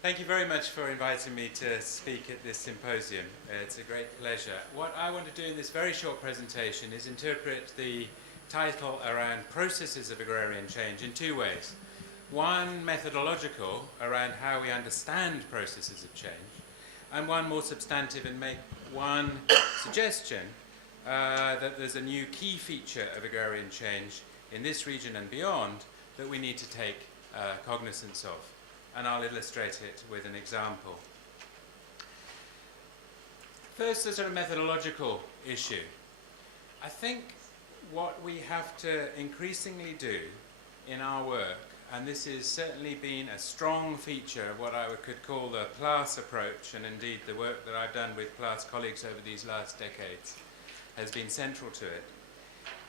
Thank you very much for inviting me to speak at this symposium. It's a great pleasure. What I want to do in this very short presentation is interpret the title around processes of agrarian change in two ways. One methodological, around how we understand processes of change, and one more substantive, and make one suggestion that there's a new key feature of agrarian change in this region and beyond that we need to take cognizance of. And I'll illustrate it with an example. First, a sort of methodological issue. I think what we have to increasingly do in our work, and this has certainly been a strong feature of what I could call the PLAAS approach, and indeed the work that I've done with PLAAS colleagues over these last decades has been central to it,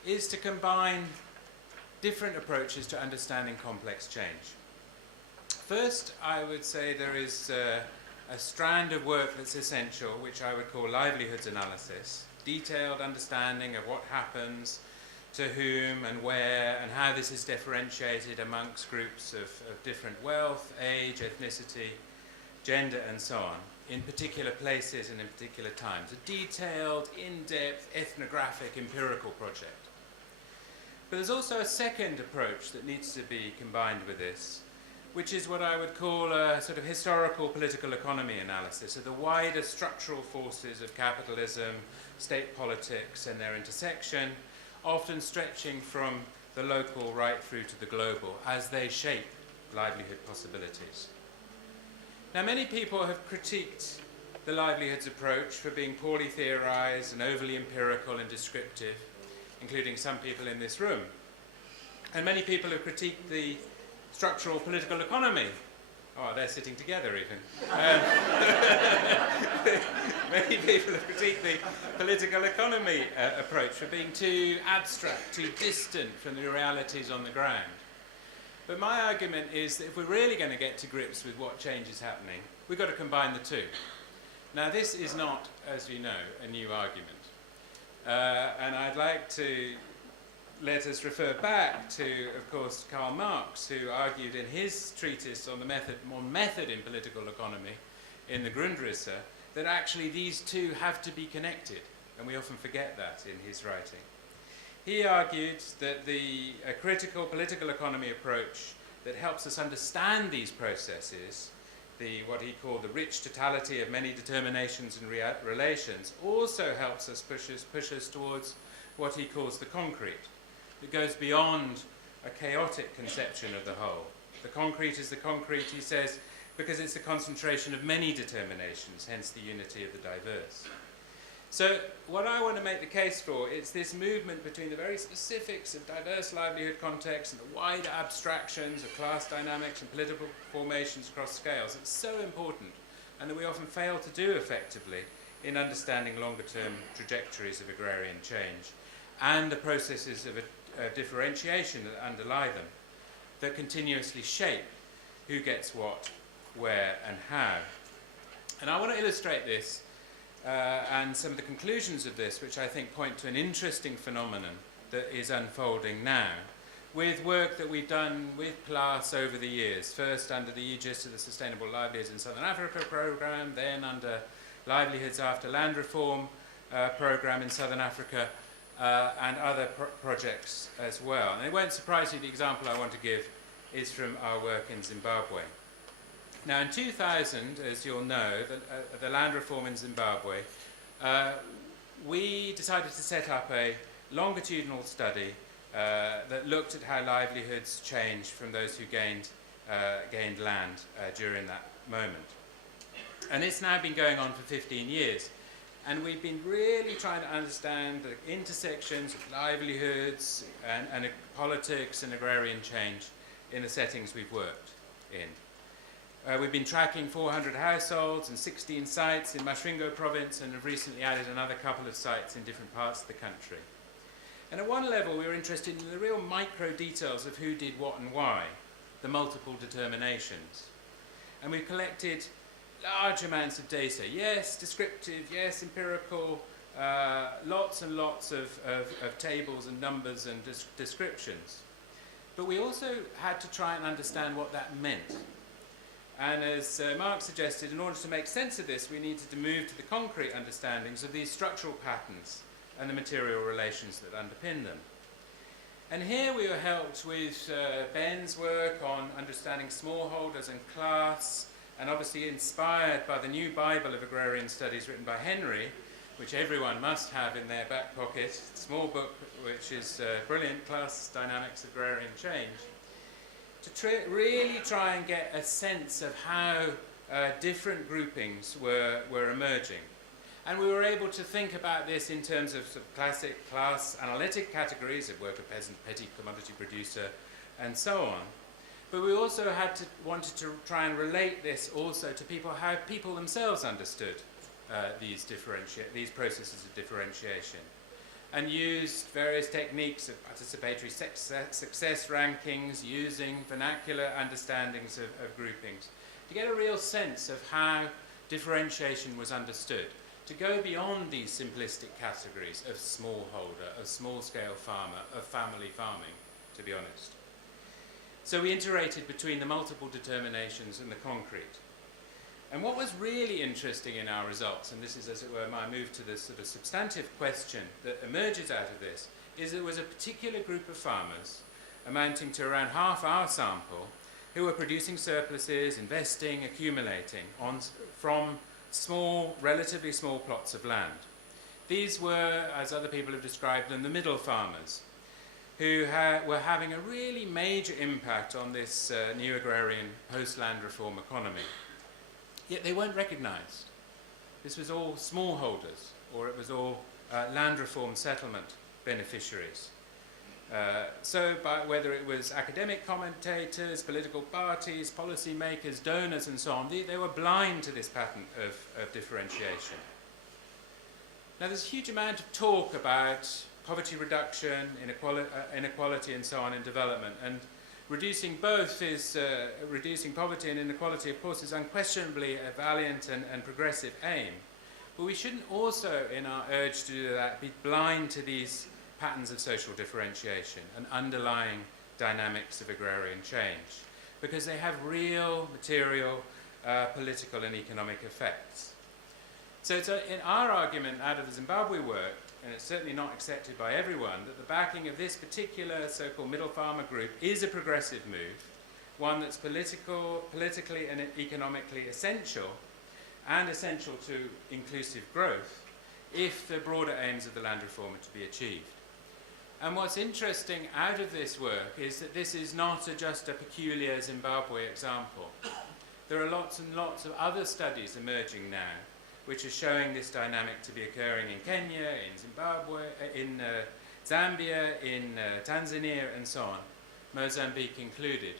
is to combine different approaches to understanding complex change. First, I would say there is a strand of work that's essential, which I would call livelihoods analysis, detailed understanding of what happens, to whom and where, and how this is differentiated amongst groups of different wealth, age, ethnicity, gender, and so on, in particular places and in particular times. A detailed, in-depth, ethnographic, empirical project. But there's also a second approach that needs to be combined with this, which is what I would call a sort of historical political economy analysis of the wider structural forces of capitalism, state politics, and their intersection, often stretching from the local right through to the global as they shape livelihood possibilities. Now, many people have critiqued the livelihoods approach for being poorly theorized and overly empirical and descriptive, including some people in this room. And many people have critiqued the structural political economy. Oh, they're sitting together even. Many people have critiqued the political economy approach for being too abstract, too distant from the realities on the ground. But my argument is that if we're really going to get to grips with what change is happening, we've got to combine the two. Now, this is not, as you know, a new argument. And I'd like to let us refer back to, of course, Karl Marx, who argued in his treatise on the method in political economy, in the Grundrisse, that actually these two have to be connected, and we often forget that in his writing. He argued that a critical political economy approach that helps us understand these processes, what he called the rich totality of many determinations and relations, also helps us push us towards what he calls the concrete. It goes beyond a chaotic conception of the whole. The concrete is the concrete, he says, because it's the concentration of many determinations, hence the unity of the diverse. So what I want to make the case for is this movement between the very specifics of diverse livelihood contexts and the wider abstractions of class dynamics and political formations across scales. It's so important, and that we often fail to do effectively in understanding longer-term trajectories of agrarian change and the processes of differentiation that underlie them, that continuously shape who gets what, where, and how. And I want to illustrate this and some of the conclusions of this, which I think point to an interesting phenomenon that is unfolding now, with work that we've done with PLAAS over the years, first under the aegis of the Sustainable Livelihoods in Southern Africa program, then under Livelihoods After Land Reform program in Southern Africa, and other projects as well. And it won't surprise you, the example I want to give is from our work in Zimbabwe. Now, in 2000, as you'll know, the land reform in Zimbabwe, we decided to set up a longitudinal study that looked at how livelihoods changed from those who gained land during that moment. And it's now been going on for 15 years. And we've been really trying to understand the intersections of livelihoods and politics and agrarian change in the settings we've worked in. We've been tracking 400 households and 16 sites in Masvingo province, and have recently added another couple of sites in different parts of the country. And at one level, we were interested in the real micro details of who did what and why, the multiple determinations. And we've collected large amounts of data, yes, descriptive, yes, empirical, lots and lots of tables and numbers and descriptions. But we also had to try and understand what that meant. And as Mark suggested, in order to make sense of this, we needed to move to the concrete understandings of these structural patterns and the material relations that underpin them. And here we were helped with Ben's work on understanding smallholders and class, and obviously inspired by the new Bible of Agrarian Studies written by Henry, which everyone must have in their back pocket, a small book which is brilliant, Class Dynamics of Agrarian Change, to really try and get a sense of how different groupings were emerging. And we were able to think about this in terms of classic class analytic categories of worker, peasant, petty, commodity producer, and so on. But we also wanted to try and relate this also to people, how people themselves understood these processes of differentiation, and used various techniques of participatory success rankings, using vernacular understandings of groupings, to get a real sense of how differentiation was understood, to go beyond these simplistic categories of smallholder, of small-scale farmer, of family farming, to be honest. So we iterated between the multiple determinations and the concrete. And what was really interesting in our results, and this is, as it were, my move to this sort of substantive question that emerges out of this, is there was a particular group of farmers, amounting to around half our sample, who were producing surpluses, investing, accumulating from small, relatively small plots of land. These were, as other people have described them, the middle farmers, who were having a really major impact on this new agrarian post-land reform economy. Yet they weren't recognised. This was all smallholders, or it was all land reform settlement beneficiaries. So whether it was academic commentators, political parties, policy makers, donors, and so on, they were blind to this pattern of differentiation. Now, there's a huge amount of talk about poverty reduction, inequality, and so on in development. And reducing both is, reducing poverty and inequality, of course, is unquestionably a valiant and progressive aim. But we shouldn't also, in our urge to do that, be blind to these patterns of social differentiation and underlying dynamics of agrarian change, because they have real material, political and economic effects. So it's in our argument out of the Zimbabwe work, and it's certainly not accepted by everyone, that the backing of this particular so-called middle farmer group is a progressive move, one that's politically and economically essential, and essential to inclusive growth, if the broader aims of the land reform are to be achieved. And what's interesting out of this work is that this is not just a peculiar Zimbabwe example. There are lots and lots of other studies emerging now which are showing this dynamic to be occurring in Kenya, in Zimbabwe, in Zambia, in Tanzania, and so on, Mozambique included.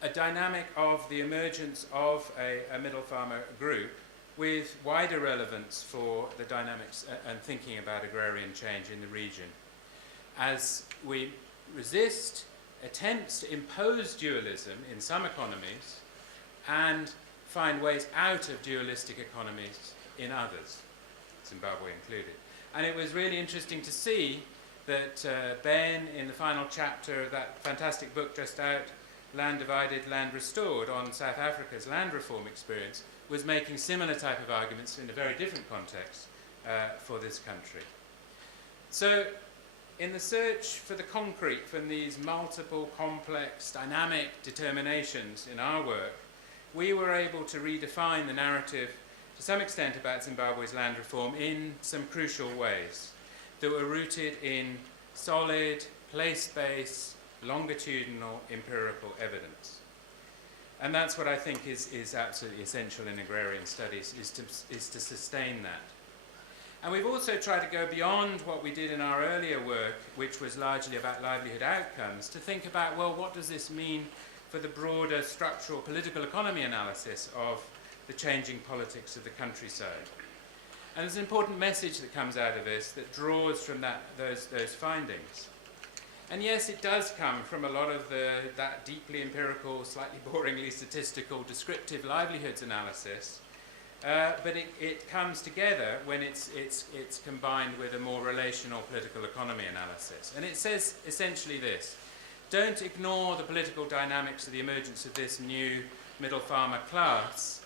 A dynamic of the emergence of a middle farmer group with wider relevance for the dynamics and thinking about agrarian change in the region, as we resist attempts to impose dualism in some economies and find ways out of dualistic economies in others, Zimbabwe included. And it was really interesting to see that Ben, in the final chapter of that fantastic book just out, Land Divided, Land Restored, on South Africa's land reform experience, was making similar type of arguments in a very different context for this country. So, in the search for the concrete from these multiple, complex, dynamic determinations in our work, we were able to redefine the narrative to some extent about Zimbabwe's land reform in some crucial ways that were rooted in solid, place-based, longitudinal, empirical evidence. And that's what I think is absolutely essential in agrarian studies, is to sustain that. And we've also tried to go beyond what we did in our earlier work, which was largely about livelihood outcomes, to think about, well, what does this mean for the broader structural political economy analysis of the changing politics of the countryside. And there's an important message that comes out of this that draws from those findings. And yes, it does come from a lot of that deeply empirical, slightly boringly statistical, descriptive livelihoods analysis, but it comes together when it's combined with a more relational political economy analysis. And it says essentially this: don't ignore the political dynamics of the emergence of this new middle farmer class,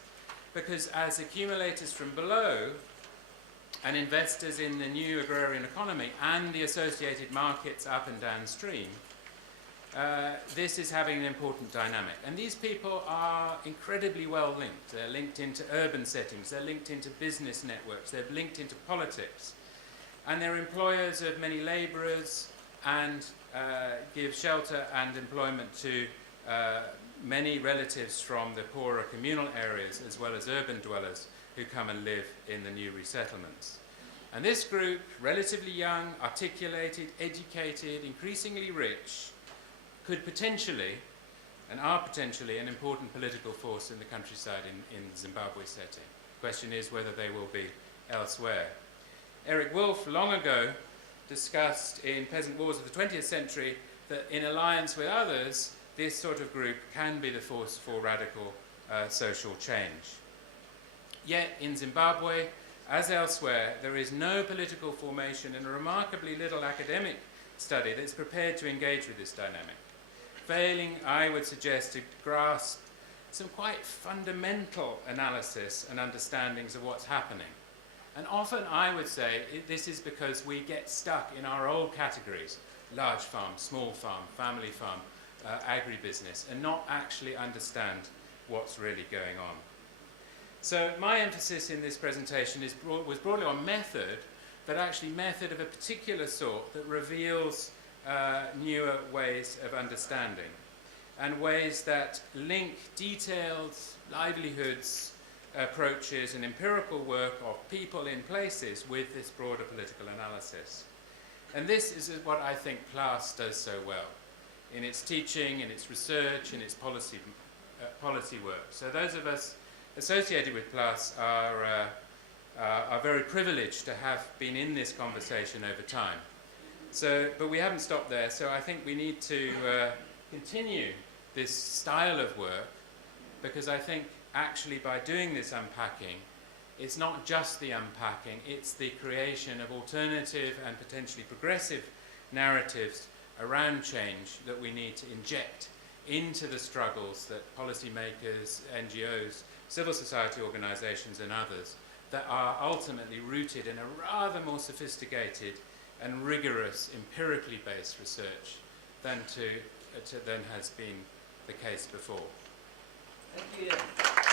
because as accumulators from below and investors in the new agrarian economy and the associated markets up and downstream, this is having an important dynamic. And these people are incredibly well linked. They're linked into urban settings, they're linked into business networks, they're linked into politics. And they're employers of many labourers and give shelter and employment to many relatives from the poorer communal areas as well as urban dwellers who come and live in the new resettlements. And this group, relatively young, articulated, educated, increasingly rich, could potentially, and are potentially, an important political force in the countryside in the Zimbabwe setting. The question is whether they will be elsewhere. Eric Wolf, long ago, discussed in Peasant Wars of the 20th century that in alliance with others, this sort of group can be the force for radical social change. Yet in Zimbabwe, as elsewhere, there is no political formation and remarkably little academic study that's prepared to engage with this dynamic. Failing, I would suggest, to grasp some quite fundamental analysis and understandings of what's happening. And often I would say this is because we get stuck in our old categories, large farm, small farm, family farm, agribusiness, and not actually understand what's really going on. So my emphasis in this presentation was broadly on method, but actually method of a particular sort that reveals newer ways of understanding, and ways that link detailed livelihoods, approaches and empirical work of people in places with this broader political analysis. And this is what I think PLAAS does so well in its teaching, in its research, in its policy work. So those of us associated with PLAAS are very privileged to have been in this conversation over time. But we haven't stopped there, so I think we need to continue this style of work, because I think actually by doing this unpacking, it's not just the unpacking, it's the creation of alternative and potentially progressive narratives around change that we need to inject into the struggles that policymakers, NGOs, civil society organizations and others that are ultimately rooted in a rather more sophisticated and rigorous empirically based research than has been the case before. Thank you.